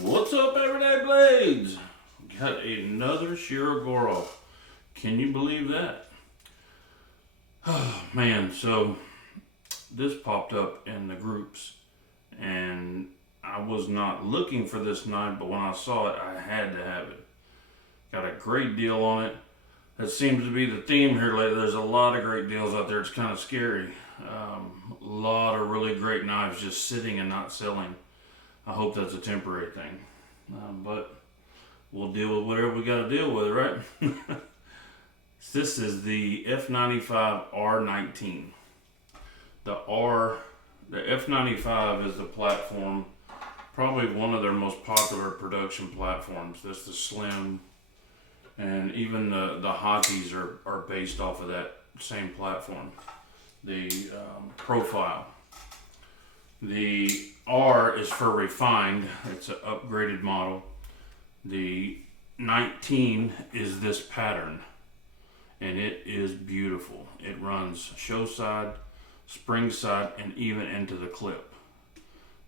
What's up, Everyday Blades? Got another Shirogorov. Can you believe that? Oh, man, so this popped up in the groups, and I was not looking for this knife, but when I saw it, I had to have it. Got a great deal on it. That seems to be the theme here lately. There's a lot of great deals out there. It's kind of scary. A lot of really great knives just sitting and not selling. I hope that's a temporary thing. But we'll deal with whatever we got to deal with, right? This is the F95R19. The F95 is the platform, probably one of their most popular production platforms. That's the slim, and even the hotties are based off of that same platform. The profile. The R is for refined. It's an upgraded model. The 19 is this pattern, and it is beautiful. It runs show side, spring side, and even into the clip.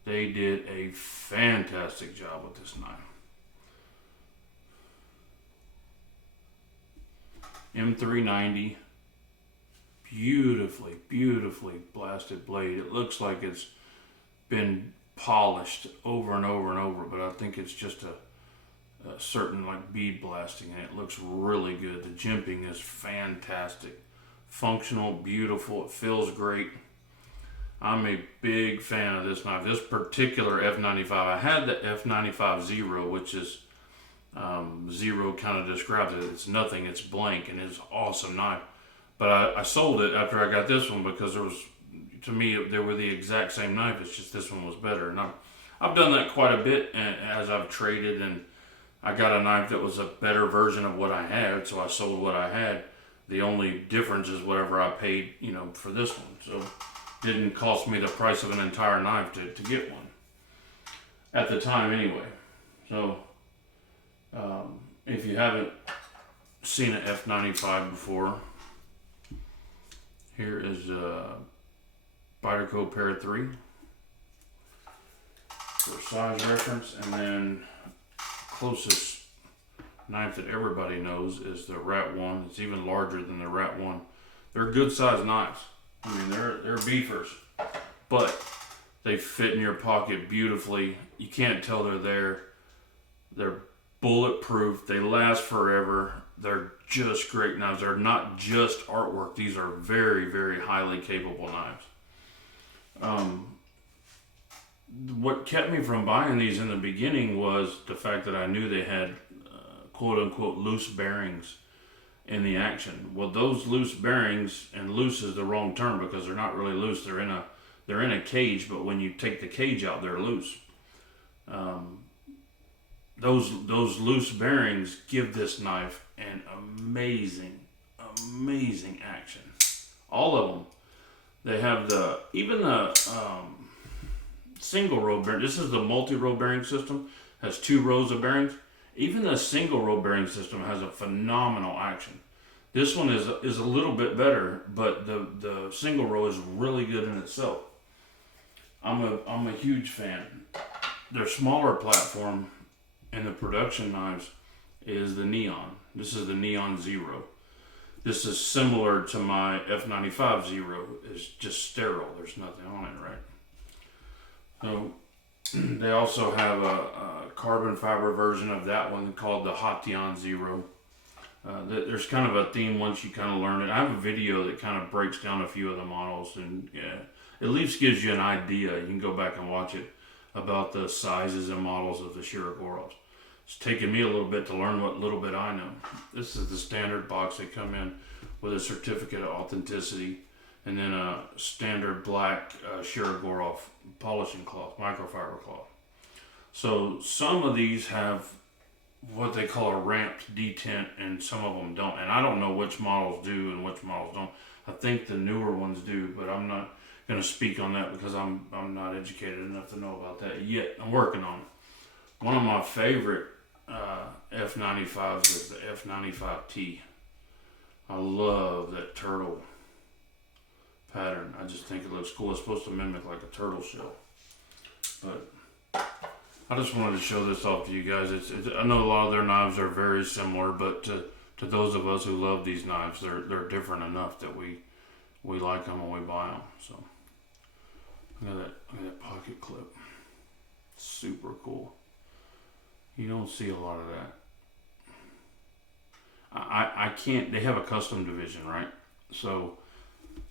They did a fantastic job with this knife. M390, beautifully blasted blade. It looks like it's been polished over and over and over, but I think it's just a certain like bead blasting, and it looks really good. The jimping is fantastic, functional, beautiful. It feels great. I'm a big fan of this knife. This particular F95. I had the F95 which is zero kind of describes it. It's nothing. It's blank, and it's an awesome knife. But I sold it after I got this one because there was, to me, they were the exact same knife. It's just this one was better. And I've done that quite a bit as I've traded, and I got a knife that was a better version of what I had, so I sold what I had. The only difference is whatever I paid, for this one. So it didn't cost me the price of an entire knife to get one. At the time, anyway. So if you haven't seen an F95 before, here is Spyderco Para 3 for size reference, and then closest knife that everybody knows is the Rat 1. It's even larger than the Rat 1. They're good sized knives. I mean, they're beefers, but they fit in your pocket beautifully. You can't tell they're there. They're bulletproof. They last forever. They're just great knives. They're not just artwork. These are very highly capable knives. What kept me from buying these in the beginning was the fact that I knew they had quote unquote loose bearings in the action. Well, those loose bearings, and loose is the wrong term because they're not really loose. They're in a cage, but when you take the cage out, they're loose. Those loose bearings give this knife an amazing action. All of them. They have even the single row bearing. This is the multi-row bearing system. Has 2 rows of bearings. Even the single row bearing system has a phenomenal action. This one is a little bit better, but the single row is really good in itself. I'm a huge fan. Their smaller platform in the production knives is the Neon. This is the Neon Zero. This is similar to my F95 It's just sterile. There's nothing on it, right? So they also have a carbon fiber version of that one called the Hation Zero. There's kind of a theme once you kind of learn it. I have a video that kind of breaks down a few of the models, and at least gives you an idea. You can go back and watch it about the sizes and models of the Shirogorovs. It's taken me a little bit to learn what little bit I know. This is the standard box. They come in with a certificate of authenticity, and then a standard black Shirogorov polishing cloth, microfiber cloth. So some of these have what they call a ramped detent, and some of them don't. And I don't know which models do and which models don't. I think the newer ones do, but I'm not going to speak on that because I'm not educated enough to know about that yet. I'm working on it. One of my favorite F95s is the F95T. I love that turtle pattern. I just think it looks cool. It's supposed to mimic like a turtle shell. But I just wanted to show this off to you guys. I know a lot of their knives are very similar, but to those of us who love these knives, they're different enough that we like them and we buy them. So look at that pocket clip. Super cool. You don't see a lot of that. I can't. They have a custom division, right? So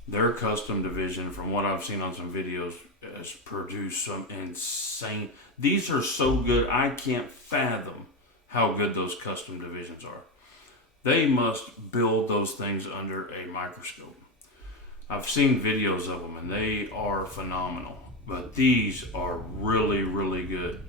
their custom division, from what I've seen on some videos, has produced some insane. These are so good, I can't fathom how good those custom divisions are. They must build those things under a microscope. I've seen videos of them and they are phenomenal, but these are really, really good.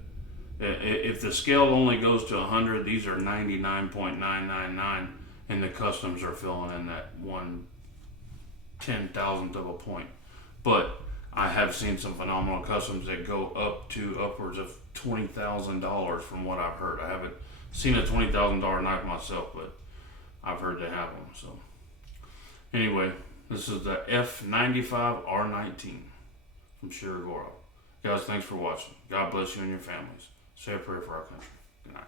If the scale only goes to 100, these are 99.999, and the customs are filling in that 1/10,000th of a point. But I have seen some phenomenal customs that go up to upwards of $20,000 from what I've heard. I haven't seen a $20,000 knife myself, but I've heard they have them. So anyway, this is the F95R19 from Shirogorov. Guys, thanks for watching. God bless you and your families. Say a prayer for our country. Good night.